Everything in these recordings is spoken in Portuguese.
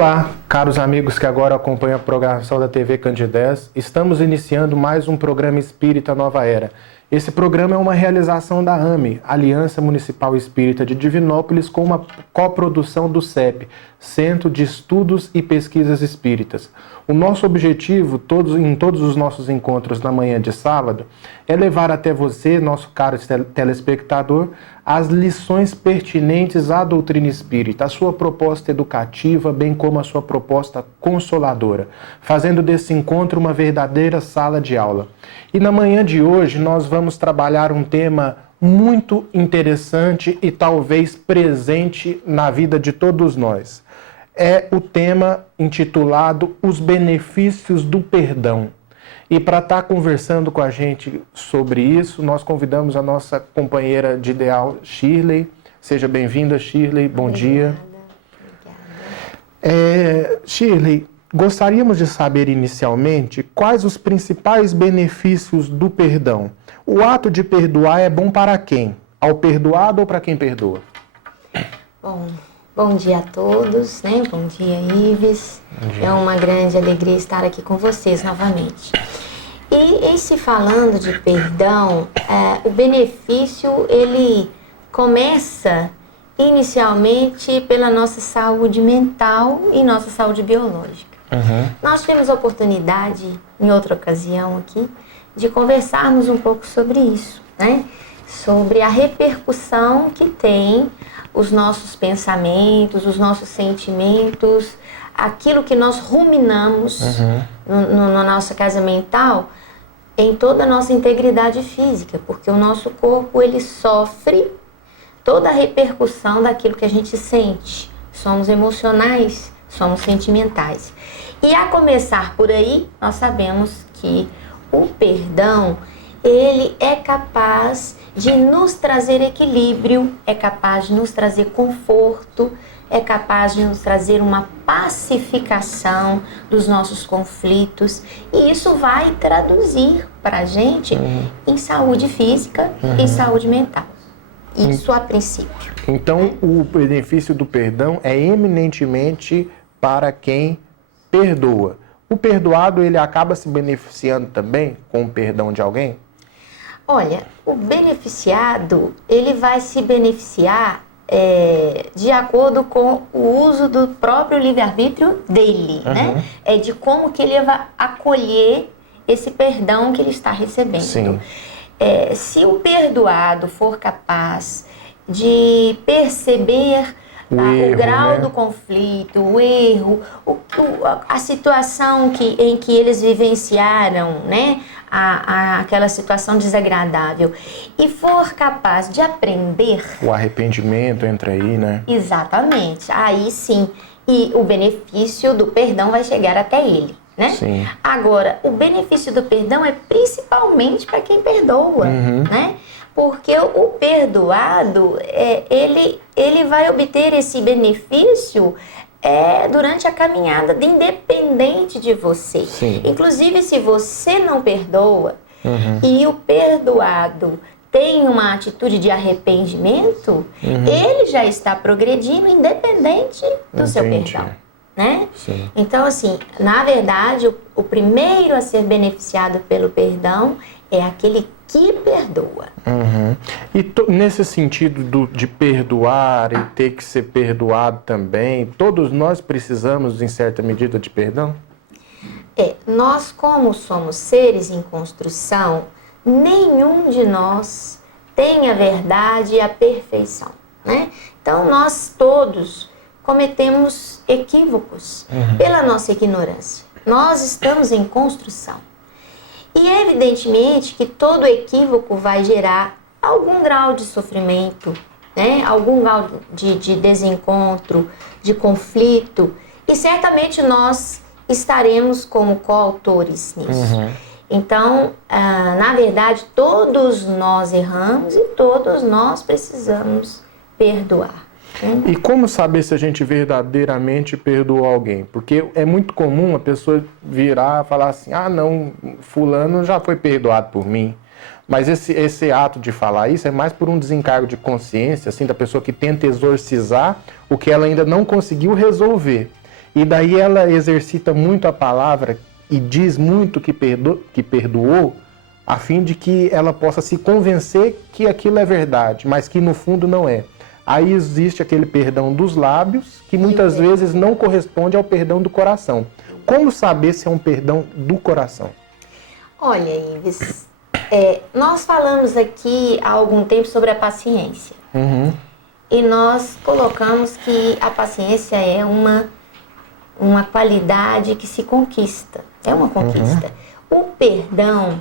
Olá, caros amigos que agora acompanham a programação da TV Candidez. Estamos iniciando mais um programa Espírita Nova Era. Esse programa é uma realização da AME, Aliança Municipal Espírita de Divinópolis, com uma coprodução do CEP, Centro de Estudos e Pesquisas Espíritas. O nosso objetivo, em todos os nossos encontros na manhã de sábado, é levar até você, nosso caro telespectador, as lições pertinentes à doutrina espírita, a sua proposta educativa, bem como a sua proposta consoladora, fazendo desse encontro uma verdadeira sala de aula. E na manhã de hoje nós vamos trabalhar um tema muito interessante e talvez presente na vida de todos nós. É o tema intitulado Os Benefícios do Perdão. E para estar conversando com a gente sobre isso, nós convidamos a nossa companheira de ideal, Shirley. Seja bem-vinda, Shirley. Bom dia. Shirley, gostaríamos de saber inicialmente quais os principais benefícios do perdão. O ato de perdoar é bom para quem? Ao perdoado ou para quem perdoa? Bom dia a todos, né? Bom dia, Ives. É uma grande alegria estar aqui com vocês novamente. E em se falando de perdão, o benefício, ele começa inicialmente pela nossa saúde mental e nossa saúde biológica. Nós tivemos a oportunidade, em outra ocasião aqui, de conversarmos um pouco sobre isso, né? Sobre a repercussão que tem os nossos pensamentos, os nossos sentimentos, aquilo que nós ruminamos na nossa casa mental, em toda a nossa integridade física, porque o nosso corpo, ele sofre toda a repercussão daquilo que a gente sente. Somos emocionais, somos sentimentais. E a começar por aí, nós sabemos que o perdão, ele é capaz de nos trazer equilíbrio, é capaz de nos trazer conforto, é capaz de nos trazer uma pacificação dos nossos conflitos, e isso vai traduzir para a gente em saúde física e saúde mental. Isso a princípio. Então, o benefício do perdão é eminentemente para quem perdoa. O perdoado, ele acaba se beneficiando também com o perdão de alguém? Olha, o beneficiado, ele vai se beneficiar de acordo com o uso do próprio livre-arbítrio dele, né? É de como que ele vai acolher esse perdão que ele está recebendo. Sim. Se o perdoado for capaz de perceber o grau do conflito, o erro, a situação em que eles vivenciaram, né? Aquela situação desagradável, e for capaz de aprender... O arrependimento entra aí, né? Exatamente. Aí sim. E o benefício do perdão vai chegar até ele, né? Sim. Agora, o benefício do perdão é principalmente para quem perdoa, né? Porque o perdoado, ele vai obter esse benefício durante a caminhada, independente de você. Sim. Inclusive, se você não perdoa e o perdoado tem uma atitude de arrependimento, ele já está progredindo independente do seu perdão, né? Sim. Então, assim, na verdade, o primeiro a ser beneficiado pelo perdão é aquele que perdoa. E nesse sentido de perdoar e ter que ser perdoado também, todos nós precisamos, em certa medida, de perdão? Nós, como somos seres em construção, nenhum de nós tem a verdade e a perfeição, né? Então, nós todos cometemos equívocos pela nossa ignorância. Nós estamos em construção. E evidentemente que todo equívoco vai gerar algum grau de sofrimento, né? Algum grau de desencontro, de conflito, e certamente nós estaremos como coautores nisso. Então, na verdade, todos nós erramos e todos nós precisamos perdoar. E como saber se a gente verdadeiramente perdoou alguém? Porque é muito comum a pessoa virar e falar assim, não, fulano já foi perdoado por mim. Mas esse ato de falar isso é mais por um desencargo de consciência, assim, da pessoa que tenta exorcizar o que ela ainda não conseguiu resolver. E daí ela exercita muito a palavra e diz muito que perdoou, a fim de que ela possa se convencer que aquilo é verdade, mas que no fundo não é. Aí existe aquele perdão dos lábios, que muitas vezes não corresponde ao perdão do coração. Como saber se é um perdão do coração? Olha, Ives, nós falamos aqui há algum tempo sobre a paciência. E nós colocamos que a paciência é uma qualidade que se conquista. É uma conquista. O perdão,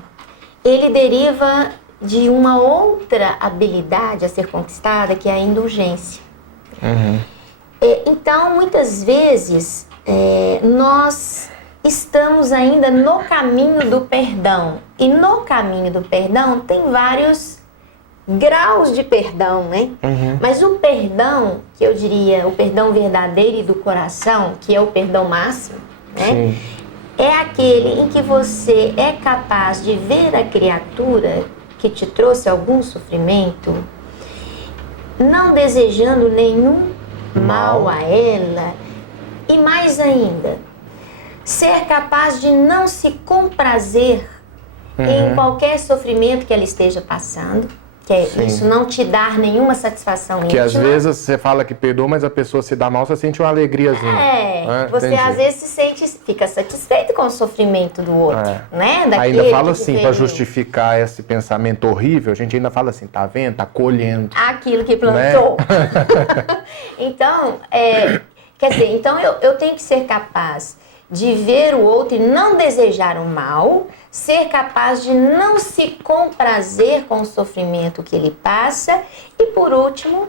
ele deriva de uma outra habilidade a ser conquistada, que é a indulgência. Então, muitas vezes, nós estamos ainda no caminho do perdão. E no caminho do perdão tem vários graus de perdão, né? Mas o perdão, que eu diria, o perdão verdadeiro e do coração, que é o perdão máximo, né? É aquele em que você é capaz de ver a criatura que te trouxe algum sofrimento, não desejando nenhum mal a ela, e mais ainda, ser capaz de não se comprazer em qualquer sofrimento que ela esteja passando, que é isso não te dar nenhuma satisfação íntima. Que às vezes você fala que perdoa, mas a pessoa se dá mal, você sente uma alegriazinha. Você às vezes fica satisfeito com o sofrimento do outro, né? Ainda fala assim, para justificar esse pensamento horrível, a gente ainda fala assim, tá vendo? Tá colhendo. Aquilo que plantou. Né? Então, quer dizer, então eu tenho que ser capaz de ver o outro e não desejar o mal, ser capaz de não se comprazer com o sofrimento que ele passa e, por último,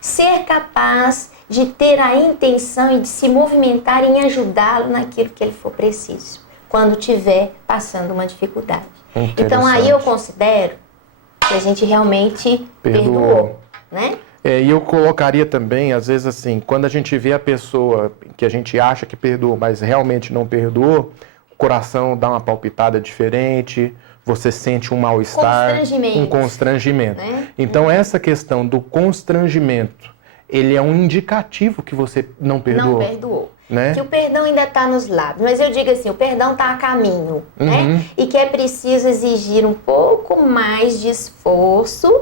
ser capaz de ter a intenção e de se movimentar em ajudá-lo naquilo que ele for preciso, quando estiver passando uma dificuldade. Então, aí eu considero que a gente realmente perdoou, né? E eu colocaria também, às vezes assim, quando a gente vê a pessoa que a gente acha que perdoou, mas realmente não perdoou, o coração dá uma palpitada diferente, você sente um mal-estar, um constrangimento. Né? Então essa questão do constrangimento, ele é um indicativo que você não perdoou. Não perdoou. Né? Que o perdão ainda está nos lábios, mas eu digo assim, o perdão está a caminho, né? E que é preciso exigir um pouco mais de esforço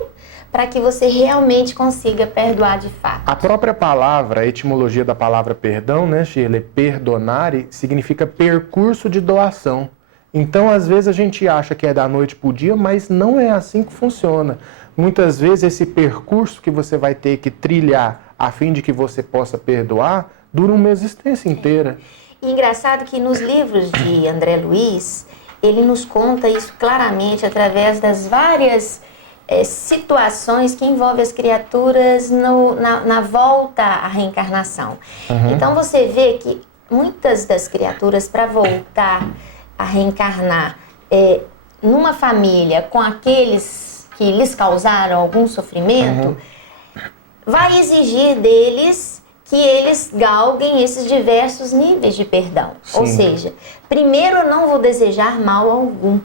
para que você realmente consiga perdoar de fato. A própria palavra, a etimologia da palavra perdão, né, Shirley? Perdonare significa percurso de doação. Então, às vezes a gente acha que é da noite para o dia, mas não é assim que funciona. Muitas vezes esse percurso que você vai ter que trilhar a fim de que você possa perdoar, dura uma existência inteira. E engraçado que nos livros de André Luiz, ele nos conta isso claramente através das várias situações que envolvem as criaturas na volta à reencarnação. Então você vê que muitas das criaturas, para voltar a reencarnar numa família com aqueles que lhes causaram algum sofrimento, vai exigir deles que eles galguem esses diversos níveis de perdão. Ou seja, primeiro eu não vou desejar mal algum.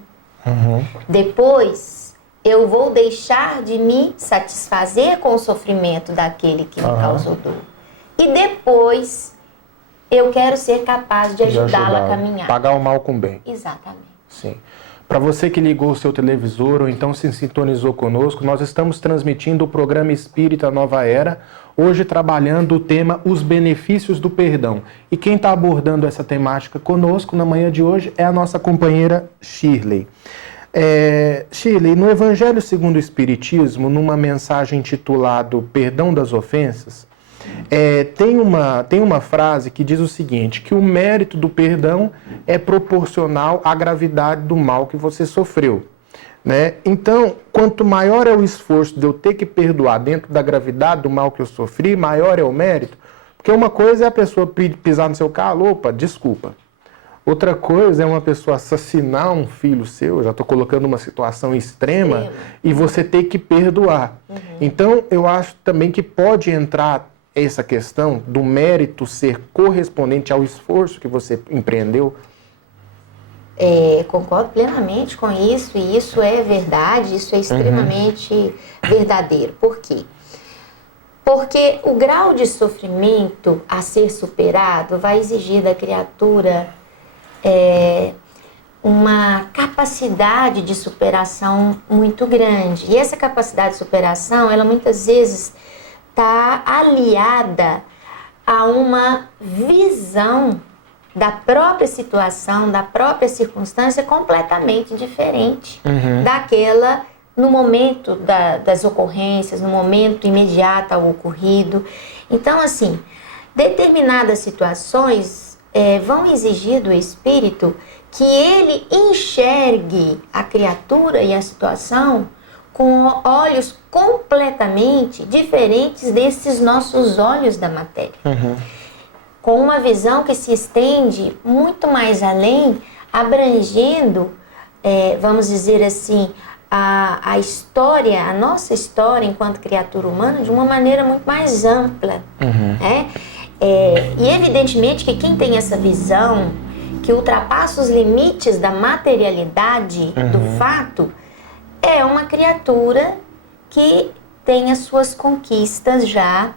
Depois eu vou deixar de me satisfazer com o sofrimento daquele que me causou dor. E depois, eu quero ser capaz de ajudá-lo a caminhar. Pagar o mal com o bem. Exatamente. Sim. Para você que ligou o seu televisor ou então se sintonizou conosco, nós estamos transmitindo o programa Espírita Nova Era, hoje trabalhando o tema Os Benefícios do Perdão. E quem está abordando essa temática conosco na manhã de hoje é a nossa companheira Shirley. Shirley, no Evangelho segundo o Espiritismo, numa mensagem intitulada Perdão das Ofensas, tem uma frase que diz o seguinte, que o mérito do perdão é proporcional à gravidade do mal que você sofreu. Né? Então, quanto maior é o esforço de eu ter que perdoar dentro da gravidade do mal que eu sofri, maior é o mérito. Porque uma coisa é a pessoa pisar no seu carro, opa, desculpa. Outra coisa é uma pessoa assassinar um filho seu, já estou colocando uma situação extrema, e você ter que perdoar. Então, eu acho também que pode entrar essa questão do mérito ser correspondente ao esforço que você empreendeu. Concordo plenamente com isso, e isso é verdade, isso é extremamente verdadeiro. Por quê? Porque o grau de sofrimento a ser superado vai exigir da criatura uma capacidade de superação muito grande. E essa capacidade de superação, ela muitas vezes está aliada a uma visão da própria situação, da própria circunstância completamente diferente daquela no momento das ocorrências, no momento imediato ao ocorrido. Então, assim, determinadas situações vão exigir do espírito que ele enxergue a criatura e a situação com olhos completamente diferentes desses nossos olhos da matéria. Com uma visão que se estende muito mais além, abrangendo, vamos dizer assim, a história, a nossa história enquanto criatura humana de uma maneira muito mais ampla. E evidentemente que quem tem essa visão, que ultrapassa os limites da materialidade do fato, é uma criatura que tem as suas conquistas já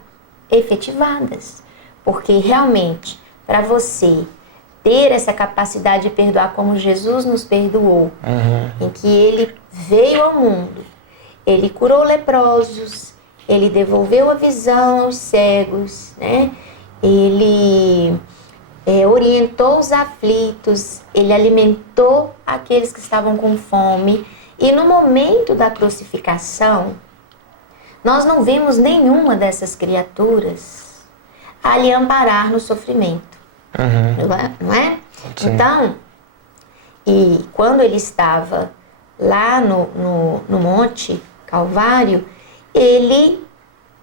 efetivadas. Porque realmente, para você ter essa capacidade de perdoar como Jesus nos perdoou, em que ele veio ao mundo, ele curou leprosos, ele devolveu a visão aos cegos, né? Ele orientou os aflitos, ele alimentou aqueles que estavam com fome. E no momento da crucificação, nós não vemos nenhuma dessas criaturas a lhe amparar no sofrimento. Não é? Sim. Então, e quando ele estava lá no Monte Calvário, ele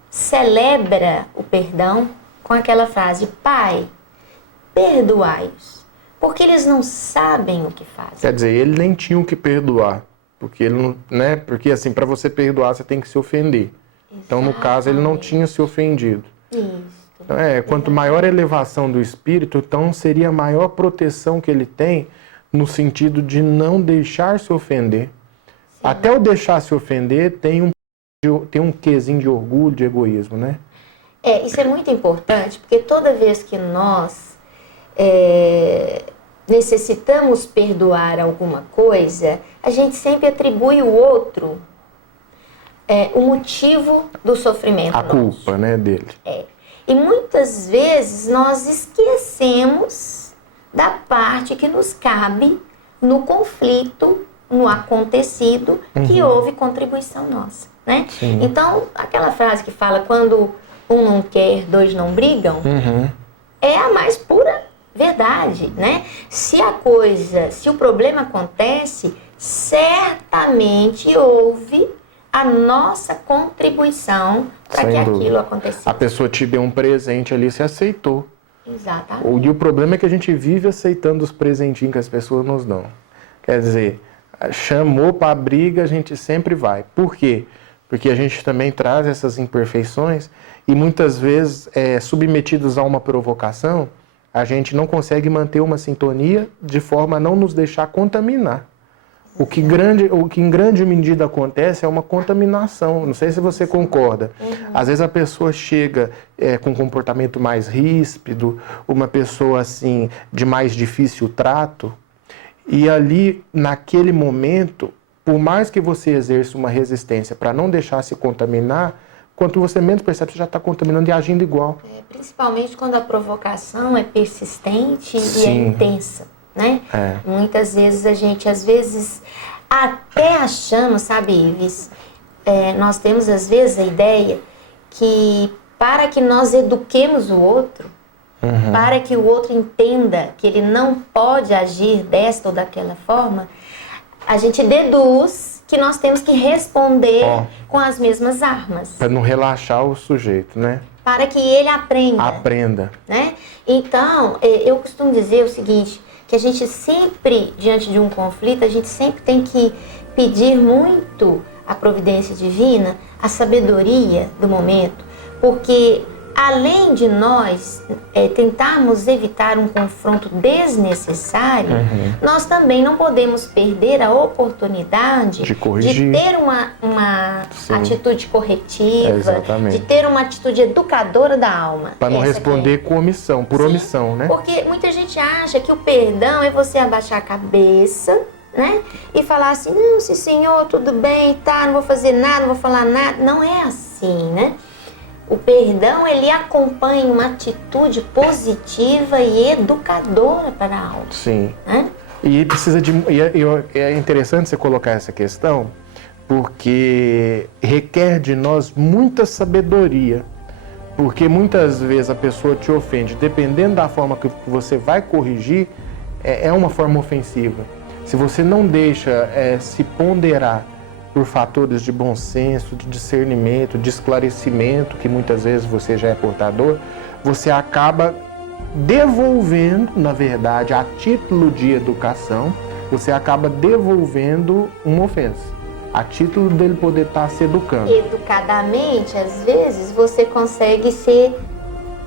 celebra o perdão com aquela frase: Pai, perdoai-os, porque eles não sabem o que fazem. Quer dizer, ele nem tinha o que perdoar, porque ele não, né? Porque assim, para você perdoar, você tem que se ofender. Exatamente. Então, no caso, ele não tinha se ofendido. Isso. Então, quanto maior a elevação do espírito, então seria a maior proteção que ele tem no sentido de não deixar se ofender. Sim. Até o deixar se ofender tem um quezinho de orgulho, de egoísmo, né? Isso é muito importante, porque toda vez que nós necessitamos perdoar alguma coisa, a gente sempre atribui o outro o motivo do sofrimento. A culpa, né, dele. E muitas vezes nós esquecemos da parte que nos cabe no conflito, no acontecido, que houve contribuição nossa, né? Sim. Então, aquela frase que fala, quando um não quer, dois não brigam, é a mais pura verdade, né? Se o problema acontece, certamente houve a nossa contribuição para que aquilo acontecesse. A pessoa te deu um presente ali, você aceitou. Exatamente. E o problema é que a gente vive aceitando os presentinhos que as pessoas nos dão. Quer dizer, chamou para a briga, a gente sempre vai. Por quê? Porque a gente também traz essas imperfeições e muitas vezes, submetidos a uma provocação, a gente não consegue manter uma sintonia de forma a não nos deixar contaminar. O que em grande medida acontece é uma contaminação. Não sei se você concorda. Às vezes a pessoa chega com um comportamento mais ríspido, uma pessoa assim de mais difícil trato, e ali, naquele momento, por mais que você exerça uma resistência para não deixar se contaminar, quanto você menos percebe, você já está contaminando e agindo igual. Principalmente quando a provocação é persistente Sim. e é intensa, né? Muitas vezes a gente, até achamos, sabe, Ives, nós temos às vezes a ideia que para que nós eduquemos o outro, para que o outro entenda que ele não pode agir desta ou daquela forma, a gente deduz que nós temos que responder com as mesmas armas. Para não relaxar o sujeito, né? Para que ele aprenda. Né? Então, eu costumo dizer o seguinte, que a gente sempre, diante de um conflito, a gente sempre tem que pedir muito a providência divina, a sabedoria do momento, porque além de nós tentarmos evitar um confronto desnecessário, nós também não podemos perder a oportunidade de ter uma atitude corretiva, de ter uma atitude educadora da alma. Para não responder com omissão, por omissão, né? Porque muita gente acha que o perdão é você abaixar a cabeça, né? E falar assim, não, sim senhor, tudo bem, tá, não vou fazer nada, não vou falar nada. Não é assim, né? O perdão, ele acompanha uma atitude positiva e educadora para a alma. Sim. Né? E precisa de... é interessante você colocar essa questão, porque requer de nós muita sabedoria. Porque muitas vezes a pessoa te ofende, dependendo da forma que você vai corrigir, é uma forma ofensiva. Se você não deixa se ponderar por fatores de bom senso, de discernimento, de esclarecimento, que muitas vezes você já é portador, você acaba devolvendo, na verdade, a título de educação, você acaba devolvendo uma ofensa, a título dele poder estar se educando. Educadamente, às vezes, você consegue ser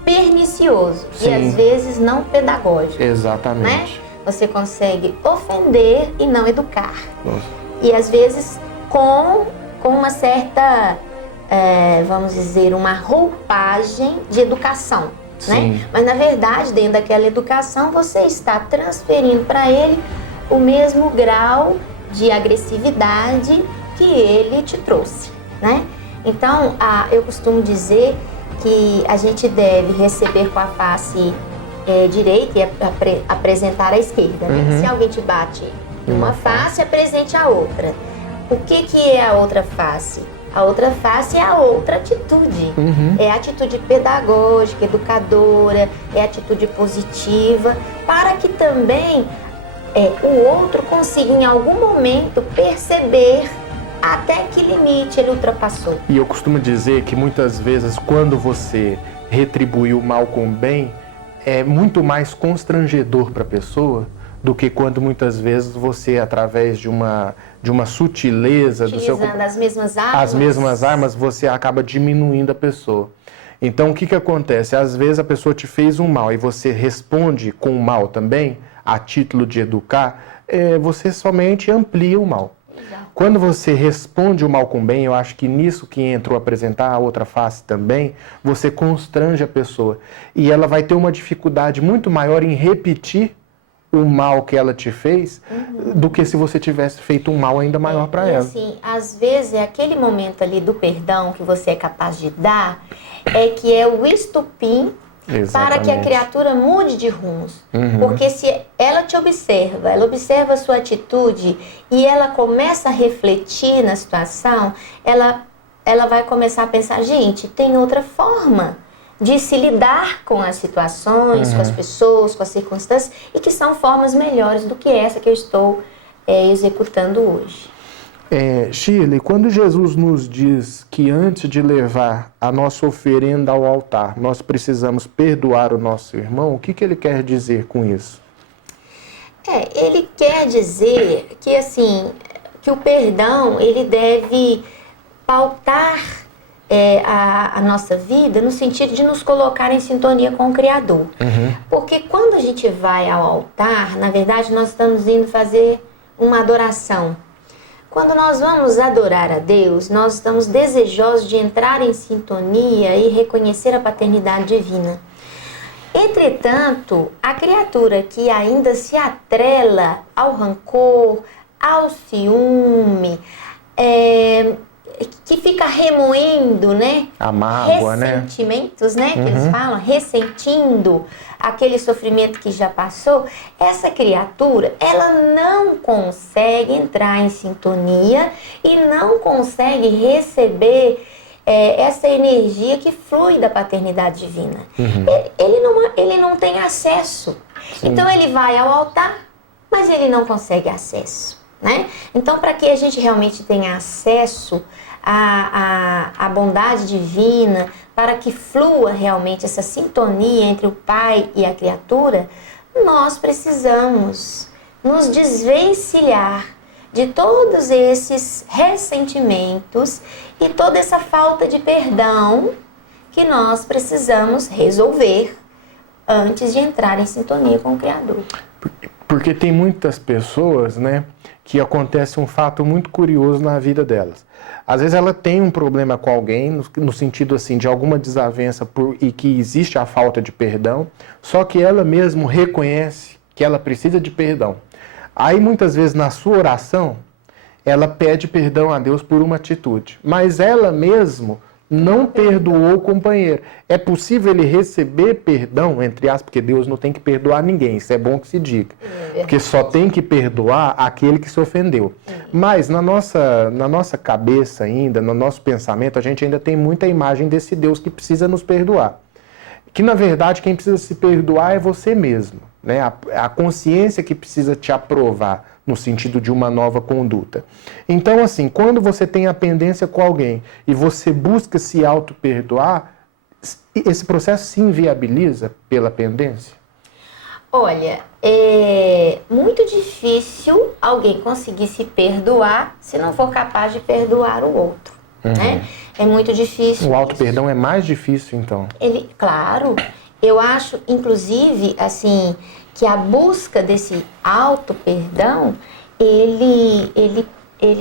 pernicioso. Sim. E às vezes não pedagógico. Exatamente. Né? Você consegue ofender e não educar. Nossa. E às vezes com uma certa, vamos dizer, uma roupagem de educação, né? Mas na verdade, dentro daquela educação, você está transferindo para ele o mesmo grau de agressividade que ele te trouxe, né? Então, eu costumo dizer que a gente deve receber com a face direita e apresentar a esquerda, né? Se alguém te bate em uma face, apresente a outra. O que é a outra face? A outra face é a outra atitude. É a atitude pedagógica, educadora, é a atitude positiva, para que também o outro consiga em algum momento perceber até que limite ele ultrapassou. E eu costumo dizer que muitas vezes quando você retribui o mal com o bem, é muito mais constrangedor para a pessoa do que quando muitas vezes você, através de uma sutileza... Utilizando as mesmas armas. As mesmas armas, você acaba diminuindo a pessoa. Então, o que acontece? Às vezes a pessoa te fez um mal e você responde com o mal também, a título de educar, você somente amplia o mal. Exato. Quando você responde o mal com o bem, eu acho que nisso que entra o apresentar a outra face também, você constrange a pessoa. E ela vai ter uma dificuldade muito maior em repetir o mal que ela te fez, do que se você tivesse feito um mal ainda maior para ela. Assim, às vezes é aquele momento ali do perdão que você é capaz de dar, que é o estupim para que a criatura mude de rumos. Porque se ela te observa, ela observa a sua atitude e ela começa a refletir na situação, ela vai começar a pensar, gente, tem outra forma de se lidar com as situações, com as pessoas, com as circunstâncias, e que são formas melhores do que essa que eu estou executando hoje. Shirley, quando Jesus nos diz que antes de levar a nossa oferenda ao altar, nós precisamos perdoar o nosso irmão, o que ele quer dizer com isso? Ele quer dizer que, assim, que o perdão, ele deve pautar a nossa vida no sentido de nos colocar em sintonia com o Criador. Porque quando a gente vai ao altar, na verdade nós estamos indo fazer uma adoração. Quando nós vamos adorar a Deus, nós estamos desejosos de entrar em sintonia e reconhecer a paternidade divina. Entretanto, a criatura que ainda se atrela ao rancor, ao ciúme, que fica remoendo, né? A mágoa, ressentimentos, né? Que eles falam, ressentindo aquele sofrimento que já passou. Essa criatura, ela não consegue entrar em sintonia e não consegue receber essa energia que flui da paternidade divina. Ele não tem acesso. Sim. Então ele vai ao altar, mas ele não consegue acesso, né? Então, para que a gente realmente tenha acesso à bondade divina, para que flua realmente essa sintonia entre o Pai e a criatura, nós precisamos nos desvencilhar de todos esses ressentimentos e toda essa falta de perdão que nós precisamos resolver antes de entrar em sintonia com o Criador. Porque tem muitas pessoas, né, que acontece um fato muito curioso na vida delas. Às vezes ela tem um problema com alguém, no sentido assim, de alguma desavença e que existe a falta de perdão, só que ela mesma reconhece que ela precisa de perdão. Aí muitas vezes na sua oração, ela pede perdão a Deus por uma atitude, mas ela mesma não perdoou o companheiro. É possível ele receber perdão, entre aspas, porque Deus não tem que perdoar ninguém, isso é bom que se diga. Porque só tem que perdoar aquele que se ofendeu. Mas na nossa cabeça ainda, no nosso pensamento, a gente ainda tem muita imagem desse Deus que precisa nos perdoar. Que na verdade quem precisa se perdoar é você mesmo, né? A consciência que precisa te aprovar no sentido de uma nova conduta. Então, assim, quando você tem a pendência com alguém e você busca se auto-perdoar, esse processo se inviabiliza pela pendência? Olha, é muito difícil alguém conseguir se perdoar se não for capaz de perdoar o outro, né? É muito difícil. O auto-perdão é mais difícil, então? Claro, eu acho, inclusive, assim, que a busca desse auto-perdão, ele,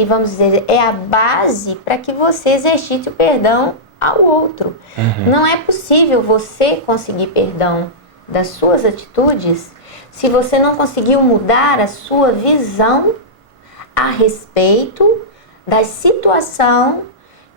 vamos dizer, é a base para que você exercite o perdão ao outro. Não é possível você conseguir perdão das suas atitudes se você não conseguiu mudar a sua visão a respeito da situação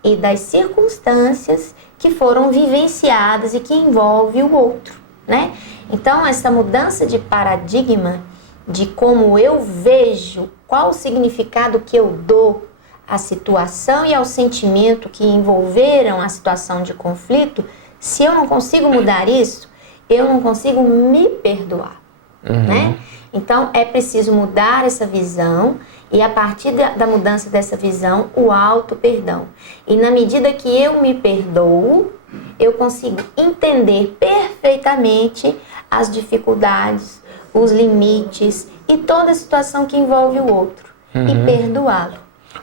e das circunstâncias que foram vivenciadas e que envolve o outro, né? Então, essa mudança de paradigma de como eu vejo, qual o significado que eu dou à situação e ao sentimento que envolveram a situação de conflito, se eu não consigo mudar isso, eu não consigo me perdoar, né? Então, é preciso mudar essa visão e, a partir da mudança dessa visão, o auto-perdão. E na medida que eu me perdoo, eu consigo entender perfeitamente as dificuldades, os limites e toda a situação que envolve o outro e perdoá-lo.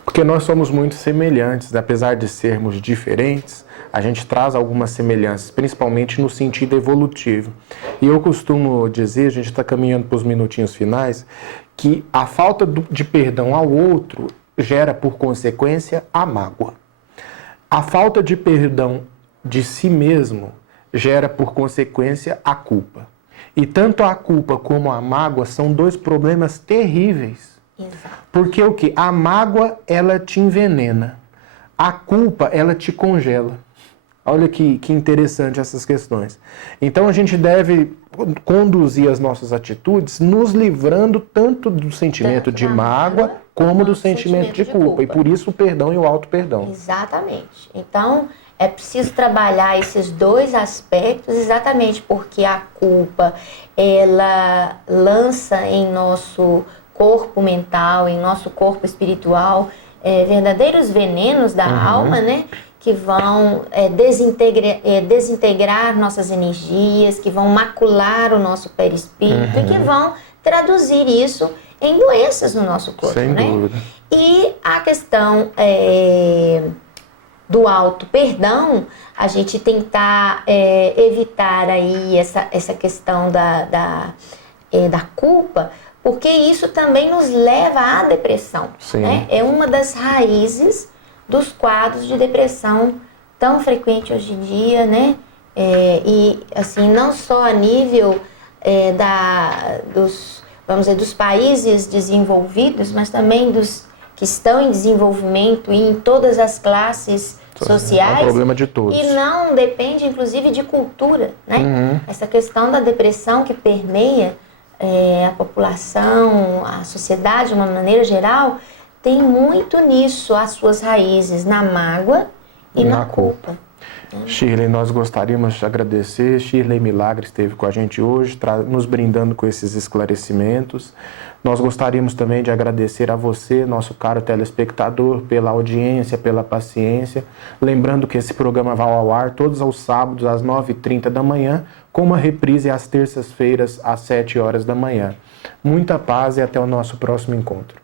Porque nós somos muito semelhantes, apesar de sermos diferentes, a gente traz algumas semelhanças, principalmente no sentido evolutivo. E eu costumo dizer, a gente está caminhando para os minutinhos finais, que a falta de perdão ao outro gera, por consequência, a mágoa. A falta de perdão de si mesmo gera, por consequência, a culpa. E tanto a culpa como a mágoa são dois problemas terríveis. Exato. Porque o quê? A mágoa, ela te envenena. A culpa, ela te congela. Olha que interessante essas questões. Então a gente deve conduzir as nossas atitudes nos livrando tanto do sentimento de mágoa como do sentimento de culpa. E por isso o perdão e o auto-perdão. Exatamente. Então é preciso trabalhar esses dois aspectos, exatamente porque a culpa, ela lança em nosso corpo mental, em nosso corpo espiritual, verdadeiros venenos da alma, né? Que vão desintegrar nossas energias, que vão macular o nosso perispírito e que vão traduzir isso em doenças no nosso corpo. Sem dúvida. E a questão do auto-perdão, a gente tentar evitar aí essa questão da culpa, porque isso também nos leva à depressão. Né? É uma das raízes dos quadros de depressão tão frequente hoje em dia, né? E assim, não só a nível dos países desenvolvidos, mas também dos que estão em desenvolvimento e em todas as classes sociais. É um problema de todos. E não depende, inclusive, de cultura, né? Essa questão da depressão que permeia a população, a sociedade de uma maneira geral, tem muito nisso as suas raízes, na mágoa e na culpa. Shirley, nós gostaríamos de agradecer. Shirley Milagre esteve com a gente hoje, nos brindando com esses esclarecimentos. Nós gostaríamos também de agradecer a você, nosso caro telespectador, pela audiência, pela paciência. Lembrando que esse programa vai ao ar todos os sábados às 9h30 da manhã, com uma reprise às terças-feiras às 7 horas da manhã. Muita paz e até o nosso próximo encontro.